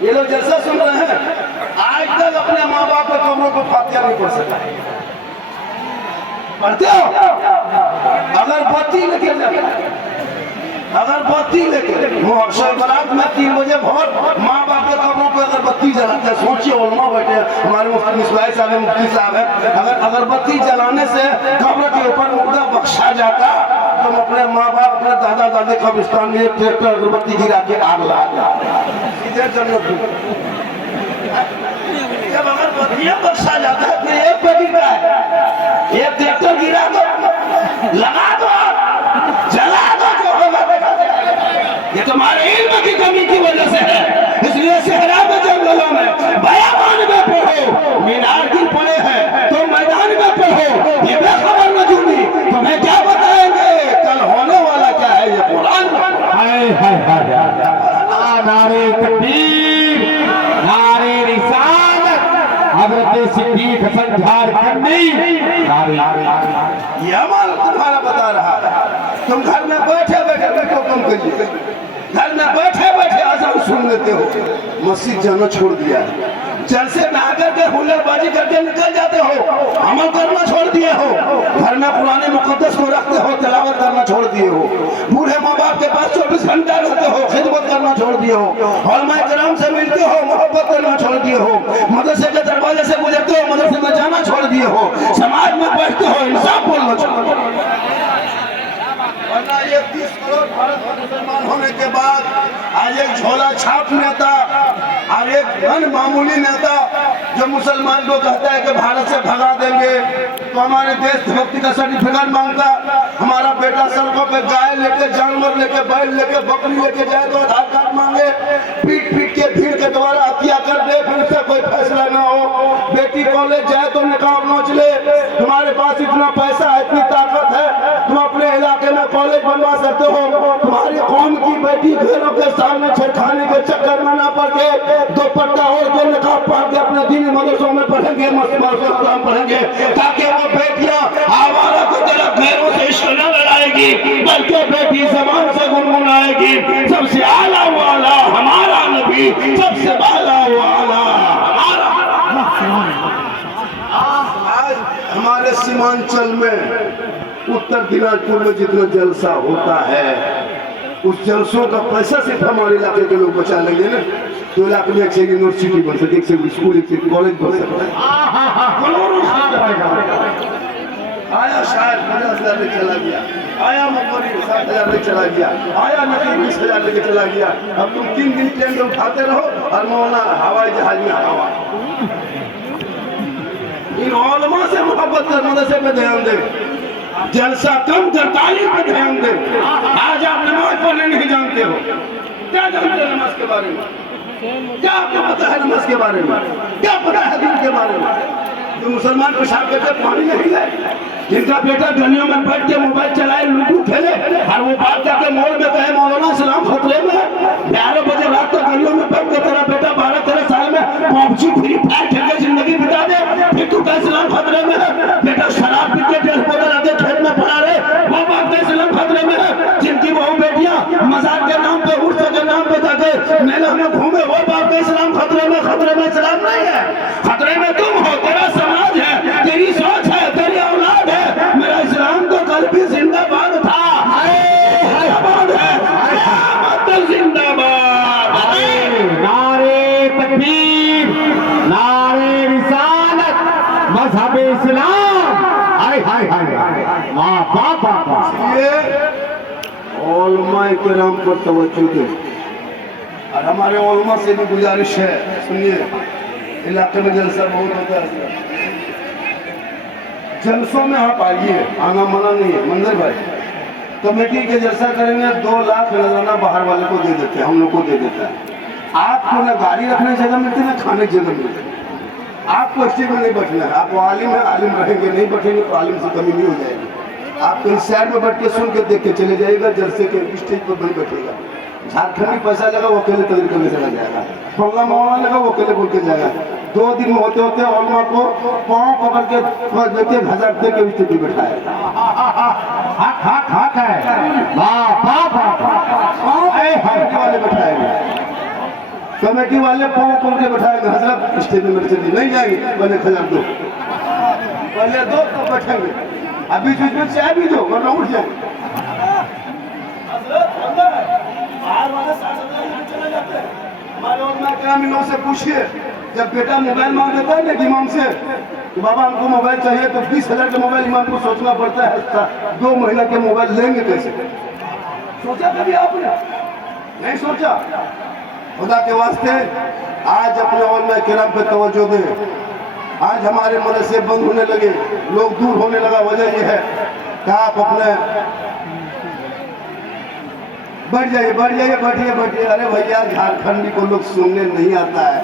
ये लोग जैसा सुन रहे हैं, आज तक अपने माँ बाप के कमरों को फातिहा नहीं पढ़ सका। पढ़ते हो? अगरबत्ती लेके अगरबत्ती लेके बारात में 3 बजे भोर माँ बाप के कमरों पे अगरबत्ती जलाते हैं। सोचिए, उलमा बैठे हमारे मुफ्ती मिसबाह साहब है, मुफ्ती साहब है, अगर अगरबत्ती जलाने से कब्र के ऊपर मुर्दा बख्शा जाता, तुम अपने माँ बाप अपने दादा दादी कब्रिस्तान में एक ट्रैक्टर अगरबत्ती गिरा के आग लगा जाते। इधर जन्नत जब अगरबत्तियां बख्शा जाता है, फिर एक पे गिरा है, एक ट्रैक्टर गिरा दो, लगा दो, जला दो, जो होगा देखा जाएगा। ये तुम्हारे इल्म की कमी की वजह से है। इसलिए सहरा में, जंगलों में, बयान में पढ़ो, मीनार गिर पड़े हैं तो मैदान में पढ़ो। ये बेखबर नजूमी तुम्हें क्या बताएंगे कल होने वाला क्या है। ये कुरान नारे तकबीर, नारे रिसालत, हज़रत सिद्दीक़ हसन झारखंडी। ये अमल तुम्हारा बता रहा है। तुम घर में बैठे बैठे बैठो, कम करिए, घर में बैठे बैठे आजान सुन लेते हो, मस्जिद जाना छोड़ दिया है, जलसे में आकर के हुल्लड़बाजी करके निकल जाते हो, अमल करना छोड़ दिए हो, घर में पुराने मुकद्दस को रखते हो, तिलावत करना छोड़ दिए हो, बूढ़े माँ बाप के पास 24 घंटा रहते हो, खिदमत करना छोड़ दिए हो, उलमाए किराम से मिलते हो, मोहब्बत करना छोड़ दिए हो, मदरसे के दरवाजे से गुजरते हो, मदरसे में जाना छोड़ दिए हो, समाज में बैठते हो, इंसाफ बोलना छोड़ दिए हो। वरना ये 30 करोड़ भारत में मुसलमान होने के बाद आज एक झोला छाप नेता और एक धन मामूली नेता जो मुसलमान को कहता है कि भारत से भगा देंगे तो हमारे देशभक्ति का सर्टिफिकेट मांगता, हमारा बेटा सड़कों पे गाय लेके, जानवर लेके, बैल लेके, बकरी लेके जाए तो आधार कार्ड मांगे, पीट पीट के भीड़ के द्वारा हत्या कर दे, फिर उससे कोई फैसला ना हो, बेटी कॉलेज जाए तो निकाह नोच ले। तुम्हारे पास इतना पैसा है, इतनी ताकत है, तुम अपने इलाके में कॉलेज बनवा सकते हो, तुम्हारी कौम की बेटी घरों के सामने छेड़खानी के चक्कर में ना पड़ के दुपट्टा और के नकाब पहन के अपने दीनी मदरसों में पढ़ेंगे, मस्जिद पढ़ेंगे, ताकि वो बेटियां आवारा की तरह घरों से इश्क न लड़ाएगी, बल्कि बेटी जबान से गुनगुनाएगी, सबसे आला वाला हमारा नबी, सबसे बाला वाला हमारा। आज हमारे सीमांचल में, उत्तर दिनाजपुर में जितना जलसा होता है, उस जलसों का पैसा सिर्फ हमारे इलाके के लोग बचा लेंगे ना, तो इलाके में एक से यूनिवर्सिटी बन सके, एक से स्कूल, एक से कॉलेज बन सके। आया शायद 50,000 लेके चला गया, आया मुकरी 60,000 लेके चला गया, आया नकी 20,000 लेके चला गया। अब तुम 3 दिन ट्रेन में उठाते रहो और मौलाना हवाई जहाज में हवा। इन उलमा से मोहब्बत कर, मदरसे पे ध्यान दे, जलसा कम कर, तालीम पे ध्यान दे। आज आप नमाज पढ़ने नहीं जानते हो, क्या जानते हैं नमाज के बारे में? क्या आपको पता है नमाज के बारे में? क्या पता है दिन के बारे में? जो मुसलमान पेशाब करके पानी नहीं लाए, जिनका बेटा गलियों में बैठ के मोबाइल चलाए, लूडो खेले, और वो बात जाके मोड़ में कहे मौलाना सलाम खतरे में है, 11 बजे रात तक गलियों में बैठ के तेरा बेटा 12-13 साल में पबजी फ्री फायर खेल के जिंदगी बिता दे, फिर तू कहे सलाम खतरे में है। बेटा शराब पी के 1.5 बोतल आगे खेत में पड़ा रहे, वो बात कहे सलाम खतरे में है। जिनकी बहू बेटियां मजाक के नाम पे, उर्स के नाम पे जाके मेला में घूमे, वो बात कहे सलाम खतरे में। खतरे में सलाम नहीं है, खतरे में तुम हो, तेरा समाज है, तेरी सोच है, तेरी औलाद है। मेरा इस्लाम तो कल भी जिंदाबाद था, जिंदाबाद है, जिंदाबाद। नारे तकबीर, नारे रिसालत, मज़हब इस्लाम। हाय हाय हाय, वाह वाह वाह। ये उलमाए किराम पर तवज्जो दे, और हमारे उलमा से भी गुजारिश है, सुनिए, इलाके में जलसा बहुत होता है, जलसों में आप आइए, आना मना नहीं है। मंदिर भाई कमेटी के जलसा करेंगे, 2 लाख नजराना बाहर वाले को दे देते हैं, हम लोग को दे देता है। आपको न गाड़ी रखने की जगह मिलती, न खाने की जगह मिलती। आपको स्टेज में नहीं बैठना है, आप आलिम है, आलिम रहेंगे, नहीं बैठेंगे तो आलिम से कमी नहीं हो जाएगी। आप कहीं शहर में बैठ के सुन के देख के चले जाइएगा, जलसे के स्टेज पर नहीं बैठेगा। झारखंडी पैसा लगा, वो अकेले तकरीर करने चला जाएगा, पल्ला मौला लगा, वो अकेले बोल के जाएगा। 2 दिन में होते होते उलमा को पाँव पकड़ के 1,000 दे के स्टेज पर बैठाया। हक है, वाह वाह वाह, वाले बैठाएंगे। कमेटी वाले पाँव पकड़ के बैठाएंगे, हजरत स्टेज में चलिए, नहीं जाएंगे, पहले 1000 दो, पहले दो तो बैठेंगे, अभी बीच में चाय भी दो वरना उठ जाएंगे। बाहर वाले चले जाते हैं। हमारे उलमा किराम से पूछिए, जब बेटा मोबाइल मांग देता है ना इमाम से, तो बाबा हमको मोबाइल चाहिए, तो 20,000 का मोबाइल इमाम को सोचना पड़ता है 2 महीना के मोबाइल लेंगे कैसे। सोचा कभी आपने? नहीं सोचा। खुदा के वास्ते आज अपने उलमा किराम पे तवज्जो दें। आज हमारे मदरसे बंद होने लगे, लोग दूर होने लगा, वजह यह है कि आप अपने बढ़ जाइए बैठिए। अरे भैया, झारखंडी को लोग सुनने नहीं आता है,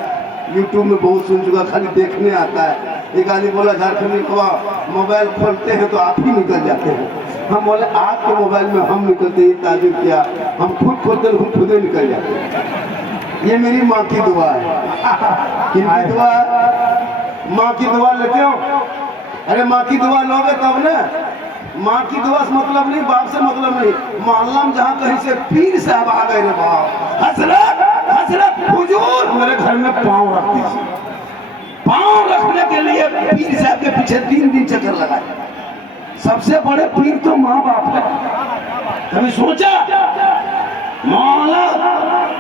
यूट्यूब में बहुत सुन चुका, खाली देखने आता है। एक आदमी बोला झारखंडी को मोबाइल खोलते हैं तो आप ही निकल जाते हैं। हम बोले आपके मोबाइल में हम निकलते ही ताजुब किया, हम खुद खोलते हम खुद ही निकल जाते हैं। ये मेरी माँ की दुआ है। किनकी दुआ? माँ की दुआ लेते हो? अरे माँ की दुआ लोगे तब ना। माँ की दुआ से मतलब नहीं, बाप से मतलब नहीं। मोहल्ला में जहाँ कहीं से पीर साहब आ गए रे बाप, हजरत हुजूर, मेरे घर में पाँव रख दीजिए। पाँव रखने के लिए पीर साहब के पीछे 3 दिन चक्कर लगाए। सबसे बड़े पीर तो माँ बाप है। कभी सोचा मोहल्ला